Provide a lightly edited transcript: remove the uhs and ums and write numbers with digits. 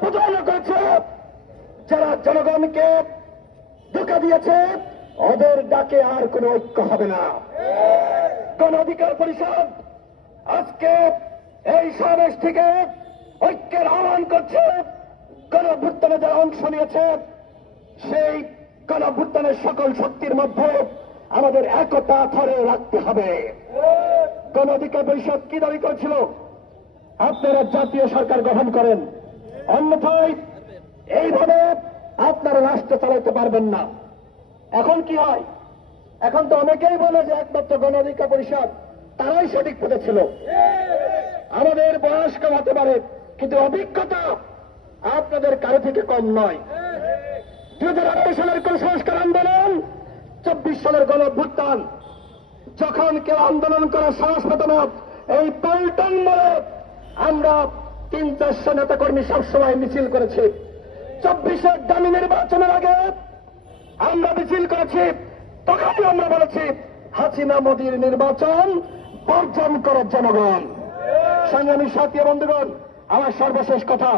প্রতারণা করেছে, যারা জনগণকে ধোঁকা দিয়েছে, ওদের ডাকে আর কোনো ঐক্য হবে না। গণ অধিকার পরিষদ আজকে এই সমাবেশ থেকে ঐক্যের আহ্বান করছে। গণ অভ্যুত্থানে যারা অংশ নিয়েছে, সেই গণ অভ্যুত্থানের সকল শক্তির মধ্যে আমাদের একতা ধরে রাখতে হবে। গণ অধিকার পরিষদ কি দাবি করেছিল? আপনারা জাতীয় সরকার গঠন করেন, অন্যথায় এইভাবে আপনারা রাষ্ট্র চালাতে পারবেন না। এখন কি হয়? এখন তো অনেকেই বলে যে একমাত্র গণ অধিকার পরিষদ তারাই সঠিক পথে ছিল। আমাদের বয়স কম হতে পারে, কিন্তু অভিজ্ঞতা আপনাদের কারো থেকে কম নয়। 2008 সালের সংস্কার আন্দোলন, 24 সালের গণ অভ্যুত্থান, যখন কেউ আন্দোলন করার সাহস পেত না, এই পল্টন মোড়ে আমরা 3-400 নেতাকর্মী সবসময় মিছিল করেছি। 24-এর দামি নির্বাচনের আগে আমরা মিছিল করেছি, তখনই আমরা বলেছি হাসিনা মোদির নির্বাচন বর্জন করার জনগণ। সংগ্রামী সাথী বন্ধুগণ, আমার সর্বশেষ কথা,